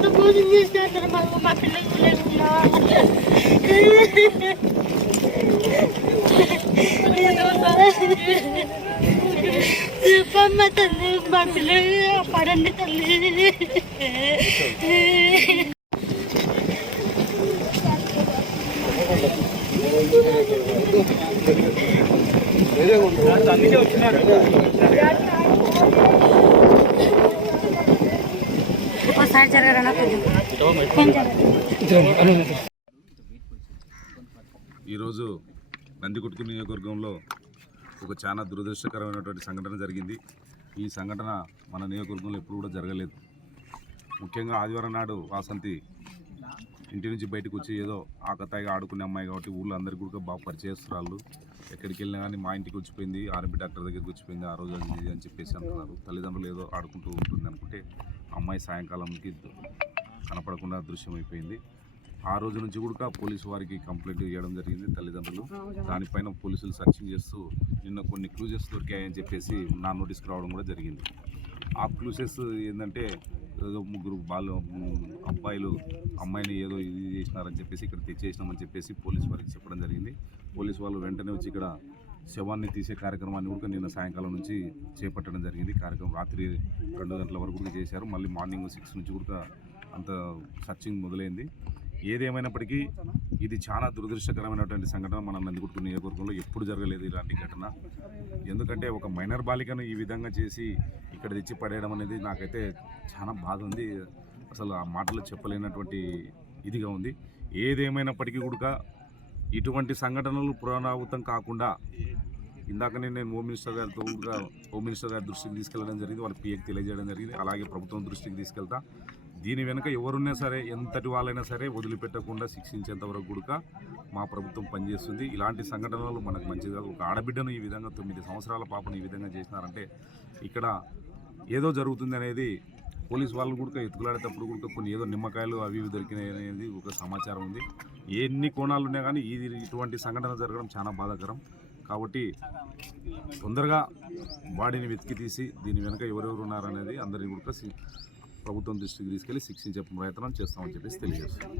Tapusin niya siya na magumapilag-pilag lang. Pamatali, mapilag, parang natali. Thank you. ఒకసారి జరగరా ఈరోజు నందికొట్టుకు నియోజకవర్గంలో ఒక చాలా దురదృష్టకరమైనటువంటి సంఘటన జరిగింది. ఈ సంఘటన మన నియోజకవర్గంలో ఎప్పుడు కూడా జరగలేదు. ముఖ్యంగా ఆదివారం నాడు వాసంతి ఇంటి నుంచి బయటకు వచ్చి ఏదో ఆకతాయిగా ఆడుకునే అమ్మాయి కాబట్టి ఊళ్ళో అందరికీ కూడా బాగా పరిచయస్తురాళ్ళు ఎక్కడికి వెళ్ళినా కానీ మా ఇంటికి వచ్చిపోయింది ఆర్ఎంపీ డాక్టర్ దగ్గరికి వచ్చిపోయింది ఆ రోజు అది అని చెప్పేసి అంటున్నారు. తల్లిదండ్రులు ఏదో ఆడుకుంటూ ఉంటుంది అనుకుంటే అమ్మాయి సాయంకాలంకి కనపడకుండా దృశ్యమైపోయింది ఆ రోజు నుంచి కూడా పోలీసు వారికి కంప్లైంట్ ఇవ్వడం జరిగింది తల్లిదండ్రులు. దానిపైన పోలీసులు సర్చింగ్ చేస్తూ నిన్న కొన్ని క్లూజెస్ దొరికాయని చెప్పేసి నా నోటీస్కి రావడం కూడా జరిగింది. ఆ క్లూజెస్ ఏంటంటే ఏదో ముగ్గురు బాలు అబ్బాయిలు అమ్మాయిని ఏదో ఇది చేసినారని చెప్పేసి ఇక్కడ తెచ్చేసినామని చెప్పేసి పోలీసు వారికి చెప్పడం జరిగింది. పోలీస్ వాళ్ళు వెంటనే వచ్చి ఇక్కడ శవాన్ని తీసే కార్యక్రమాన్ని కూడా నిన్న సాయంకాలం నుంచి చేపట్టడం జరిగింది. కార్యక్రమం రాత్రి రెండు గంటల వరకు కూడా చేశారు. మళ్ళీ మార్నింగ్ సిక్స్ నుంచి కూడా అంత సర్చింగ్ మొదలైంది. ఏదేమైనప్పటికీ ఇది చాలా దురదృష్టకరమైనటువంటి సంఘటన మన నందికొట్టు నియోజకవర్గంలో ఎప్పుడు జరగలేదు ఇలాంటి ఘటన. ఎందుకంటే ఒక మైనర్ బాలికను ఈ విధంగా చేసి ఇక్కడ తెచ్చి పడేయడం అనేది నాకైతే చాలా బాధ ఉంది. అసలు ఆ మాటలు చెప్పలేనటువంటి ఇదిగా ఉంది. ఏదేమైనప్పటికీ కూడా ఇటువంటి సంఘటనలు పునరావృతం కాకుండా ఇందాకనే నేను హోమ్ మినిస్టర్ గారితో కూడా హోమ్ మినిస్టర్ గారి దృష్టికి తీసుకెళ్ళడం జరిగింది వాళ్ళ పిఏకి తెలియజేయడం జరిగింది. అలాగే ప్రభుత్వం దృష్టికి తీసుకెళ్తా. దీని వెనుక ఎవరున్నా సరే ఎంతటి వాళ్ళైనా సరే వదిలిపెట్టకుండా శిక్షించేంత వరకు కూడా మా ప్రభుత్వం పనిచేస్తుంది. ఇలాంటి సంఘటనలు మనకు మంచిది కాదు. ఒక ఆడబిడ్డను ఈ విధంగా తొమ్మిది సంవత్సరాల పాపను ఈ విధంగా చేసినారంటే ఇక్కడ ఏదో జరుగుతుంది అనేది పోలీస్ వాళ్ళు కూడా ఎత్తుకులాడేటప్పుడు కూడా కొన్ని ఏదో నిమ్మకాయలు అవి ఇవి దొరికినాయి అనేది ఒక సమాచారం ఉంది. ఎన్ని కోణాలు ఉన్నా కానీ ఇది ఇటువంటి సంఘటన జరగడం చాలా బాధాకరం. కాబట్టి తొందరగా బాడీని వెతికి తీసి దీని వెనుక ఎవరెవరు ఉన్నారనేది అందరినీ కూడా ప్రభుత్వం దృష్టికి తీసుకెళ్ళి శిక్షించే ప్రయత్నం చేస్తామని చెప్పేసి తెలియజేస్తాం